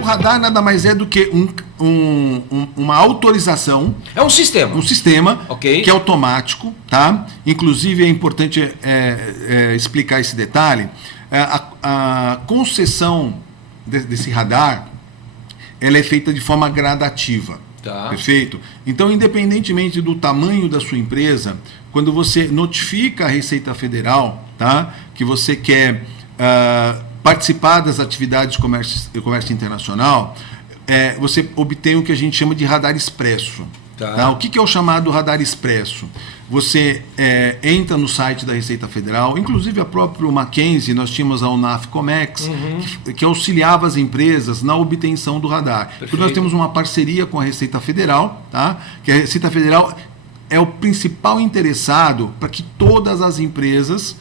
O radar nada mais é do que uma autorização. É um sistema. Um sistema Ok. que é automático, tá? Inclusive é importante explicar esse detalhe. A concessão desse radar, ela é feita de forma gradativa. Tá. Perfeito? Então, independentemente do tamanho da sua empresa, quando você notifica a Receita Federal, tá, que você quer participar das atividades de comércio internacional, você obtém o que a gente chama de radar expresso. Tá? O que é o chamado radar expresso? Você entra no site da Receita Federal, inclusive a própria Mackenzie, nós tínhamos a UNAF Comex, que auxiliava as empresas na obtenção do radar. Porque nós temos uma parceria com a Receita Federal, tá? Que a Receita Federal é o principal interessado para que todas as empresas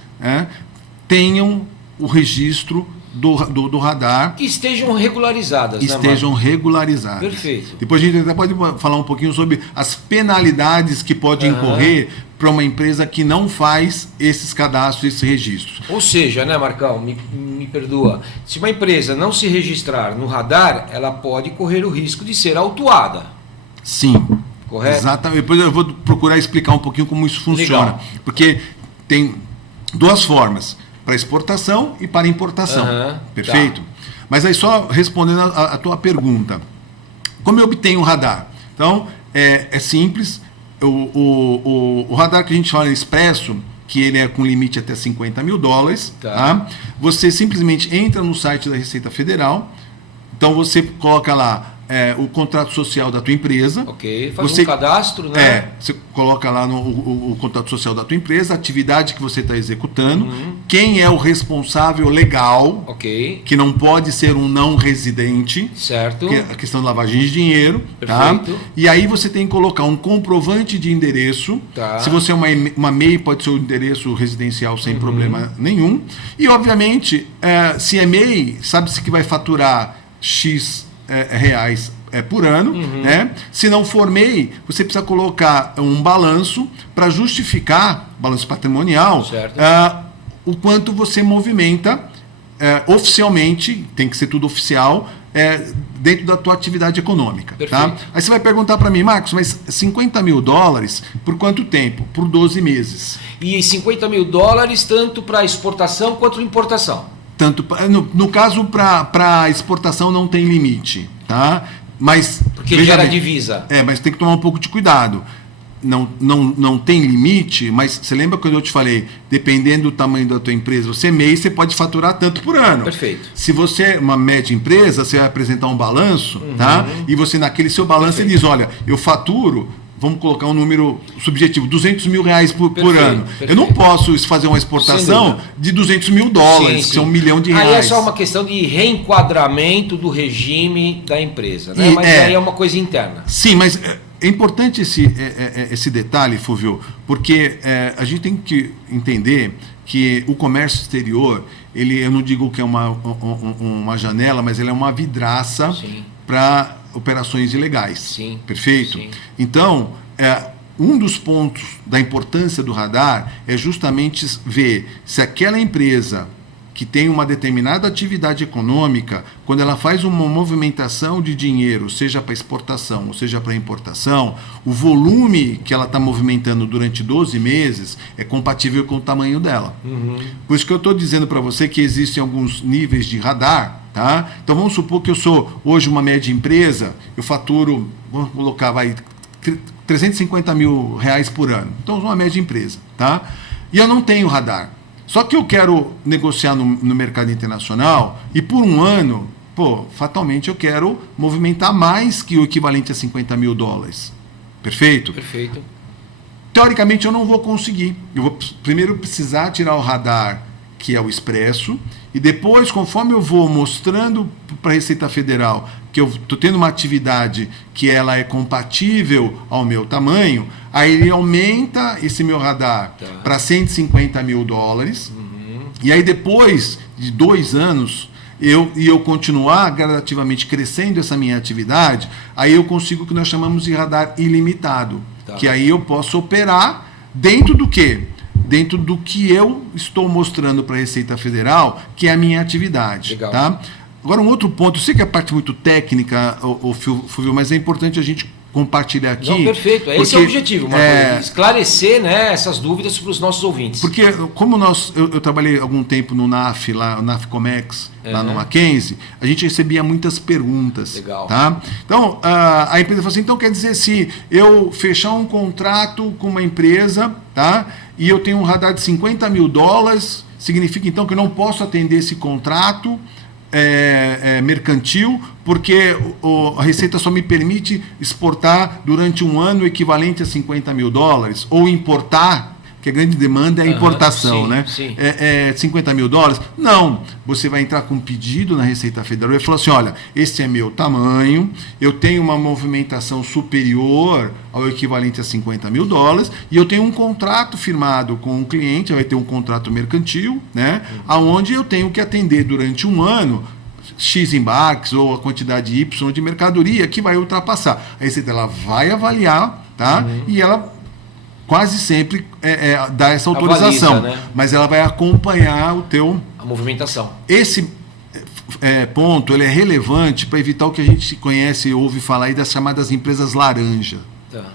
tenham o registro do radar. Que estejam regularizadas. Estejam regularizadas. Perfeito. Depois a gente até pode falar um pouquinho sobre as penalidades que podem incorrer para uma empresa que não faz esses cadastros, esses registros. Ou seja, né, Marcão, me perdoa, se uma empresa não se registrar no radar, ela pode correr o risco de ser autuada. Sim. Correto? Exatamente. Depois eu vou procurar explicar um pouquinho como isso funciona. Legal. Porque tem duas formas, para exportação e para importação. Perfeito? Tá. Mas aí só respondendo a tua pergunta. Como eu obtenho o radar? Então, é simples. O radar que a gente fala expresso, que ele é com limite até $50 mil, tá? Você simplesmente entra no site da Receita Federal, então você coloca lá o contrato social da tua empresa. Ok, faz um cadastro, né? Você coloca lá o contrato social da tua empresa, a atividade que você está executando, quem é o responsável legal, que não pode ser um não residente, certo? Que é a questão da lavagem de dinheiro, tá? E aí você tem que colocar um comprovante de endereço, se você é uma MEI, pode ser o endereço residencial sem problema nenhum, e obviamente, se é MEI, sabe-se que vai faturar X reais por ano, né? Se não for MEI, você precisa colocar um balanço para justificar, balanço patrimonial, o quanto você movimenta oficialmente, tem que ser tudo oficial, dentro da tua atividade econômica. Tá? Aí você vai perguntar para mim, Marcos, mas $50 mil por quanto tempo? Por 12 meses. E $50 mil tanto para exportação quanto importação? Tanto, no caso, para exportação não tem limite, tá? Mas, porque gera divisa. Mas tem que tomar um pouco de cuidado. Não tem limite, mas você lembra quando eu te falei, dependendo do tamanho da tua empresa, você mês, você pode faturar tanto por ano. Perfeito. Se você é uma média empresa, você vai apresentar um balanço, tá? E você naquele seu balanço diz, olha, eu faturo, vamos colocar um número subjetivo, $200 mil por ano. Eu não posso fazer uma exportação de $200 mil, que são $1 milhão. Aí é só uma questão de reenquadramento do regime da empresa, né? Mas aí é uma coisa interna. Sim, mas é importante esse detalhe, Fúvio, porque a gente tem que entender que o comércio exterior, eu não digo que é uma janela, mas ele é uma vidraça para operações ilegais. Sim. Perfeito? Sim. Então, um dos pontos da importância do radar é justamente ver se aquela empresa que tem uma determinada atividade econômica, quando ela faz uma movimentação de dinheiro, seja para exportação ou seja para importação, o volume que ela está movimentando durante 12 meses é compatível com o tamanho dela. Por isso que eu estou dizendo para você que existem alguns níveis de radar. Tá? Então vamos supor que eu sou hoje uma média empresa, eu faturo, vamos colocar, $350 mil por ano. Então eu sou uma média empresa. Tá? E eu não tenho radar. Só que eu quero negociar no mercado internacional e por um ano, fatalmente eu quero movimentar mais que o equivalente a $50 mil. Perfeito? Perfeito. Teoricamente eu não vou conseguir. Eu vou primeiro precisar tirar o radar, que é o expresso, e depois, conforme eu vou mostrando para a Receita Federal que eu estou tendo uma atividade que ela é compatível ao meu tamanho, aí ele aumenta esse meu radar para $150 mil, e aí depois de 2 anos, eu continuar gradativamente crescendo essa minha atividade, aí eu consigo o que nós chamamos de radar ilimitado, que aí eu posso operar dentro do quê? Dentro do que eu estou mostrando para a Receita Federal, que é a minha atividade. Tá? Agora, um outro ponto, eu sei que é a parte muito técnica, Fulvio, mas é importante a gente compartilhar aqui. Não, perfeito. Esse porque, é o objetivo, Marco, esclarecer, né, essas dúvidas para os nossos ouvintes. Porque, como eu trabalhei algum tempo no NAF, lá, no NAF Comex, lá no Mackenzie, a gente recebia muitas perguntas. Legal. Tá? Então, a empresa falou assim, então quer dizer, se eu fechar um contrato com uma empresa, tá, e eu tenho um radar de $50 mil, significa então que eu não posso atender esse contrato mercantil, porque a Receita só me permite exportar durante um ano o equivalente a $50 mil, ou importar, que a grande demanda é a importação, sim, né? Sim. $50 mil? Não. Você vai entrar com um pedido na Receita Federal e falar assim, olha, esse é meu tamanho, eu tenho uma movimentação superior ao equivalente a $50 mil, e eu tenho um contrato firmado com um cliente, vai ter um contrato mercantil, né? Onde eu tenho que atender durante um ano X embarques ou a quantidade Y de mercadoria que vai ultrapassar. A Receita ela vai avaliar, tá? E ela quase sempre dá essa autorização, Avaliza, né? mas ela vai acompanhar a movimentação. Esse ponto ele é relevante para evitar o que a gente conhece e ouve falar aí das chamadas empresas laranja. Tá.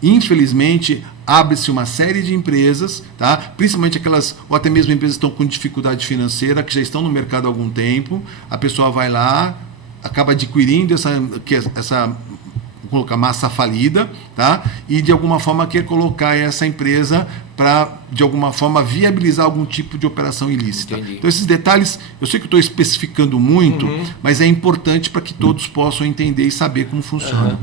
Infelizmente, abre-se uma série de empresas, tá? Principalmente aquelas, ou até mesmo empresas que estão com dificuldade financeira, que já estão no mercado há algum tempo, a pessoa vai lá, acaba adquirindo essa colocar massa falida, tá? E de alguma forma quer colocar essa empresa para, de alguma forma, viabilizar algum tipo de operação ilícita. Entendi. Então, esses detalhes, eu sei que estou especificando muito, mas é importante para que todos possam entender e saber como funciona.